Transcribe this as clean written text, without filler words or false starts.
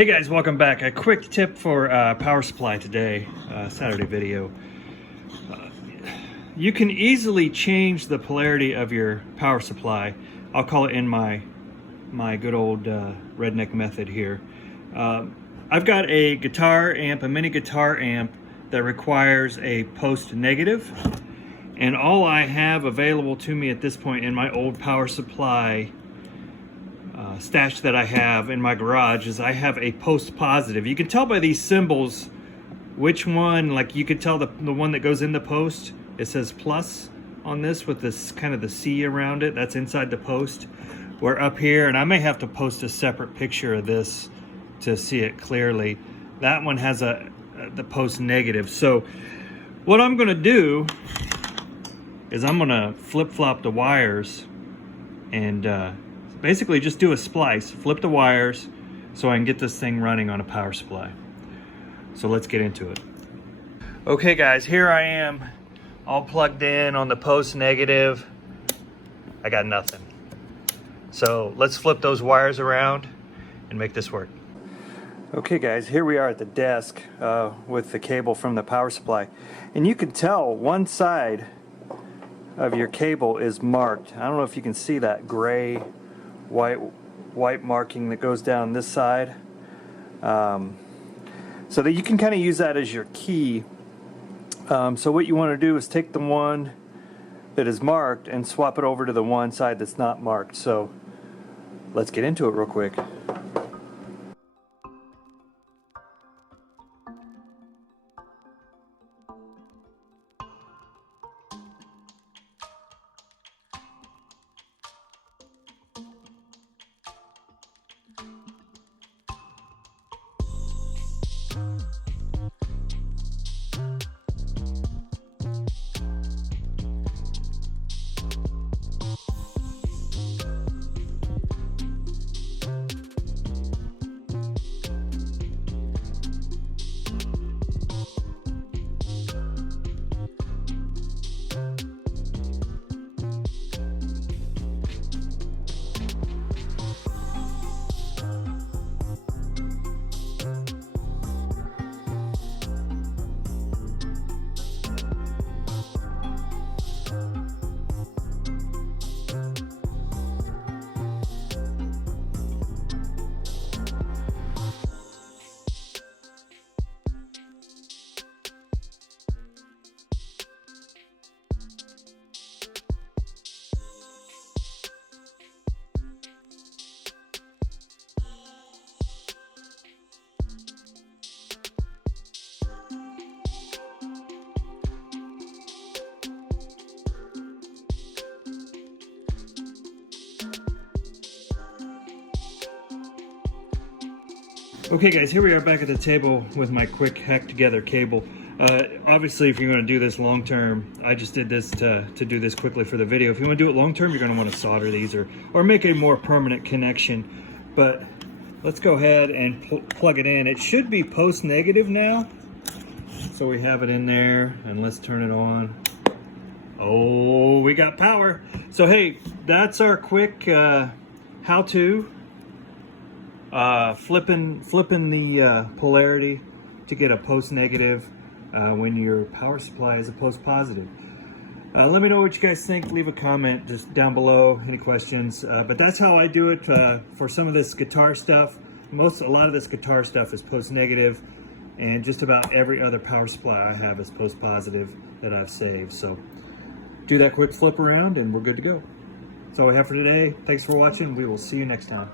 Hey guys, welcome back. A quick tip for power supply today, Saturday video. You can easily change the polarity of your power supply. I'll call it in my good old redneck method here. I've got a guitar amp, a mini guitar amp that requires a post negative, and all I have available to me at this point in my old power supply stash that I have in my garage is I have a post positive. You can tell by these symbols which one, like you could tell the one that goes in the post, it says plus on this with this kind of the C around it, that's inside the post. We're up here, and I may have to post a separate picture of this to see it clearly. That one has the post negative. So what I'm gonna do is I'm gonna flip-flop the wires and basically just do a splice, flip the wires so I can get this thing running on a power supply. So let's get into it. Okay guys, here I am all plugged in on the post negative. I got nothing. So let's flip those wires around and make this work. Okay guys, here we are at the desk with the cable from the power supply. And you can tell one side of your cable is marked. I don't know if you can see that gray white marking that goes down this side, so that you can kind of use that as your key. So what you want to do is take the one that is marked and swap it over to the one side that's not marked. So let's get into it real quick. Okay guys, here we are back at the table with my quick hack together cable. Obviously if you're going to do this long term, I just did this to do this quickly for the video. If you want to do it long term, you're going to want to solder these or make a more permanent connection. But let's go ahead and plug it in. It should be post negative now. So we have it in there, and let's turn it on. Oh, we got power. So hey, that's our quick how-to. Flipping the polarity to get a post negative when your power supply is a post positive. Let me know what you guys think. Leave a comment just down below, any questions. But that's how I do it for some of this guitar stuff. A lot of this guitar stuff is post negative, and just about every other power supply I have is post positive that I've saved. So do that quick flip around and we're good to go. That's all we have for today. Thanks for watching. We will see you next time.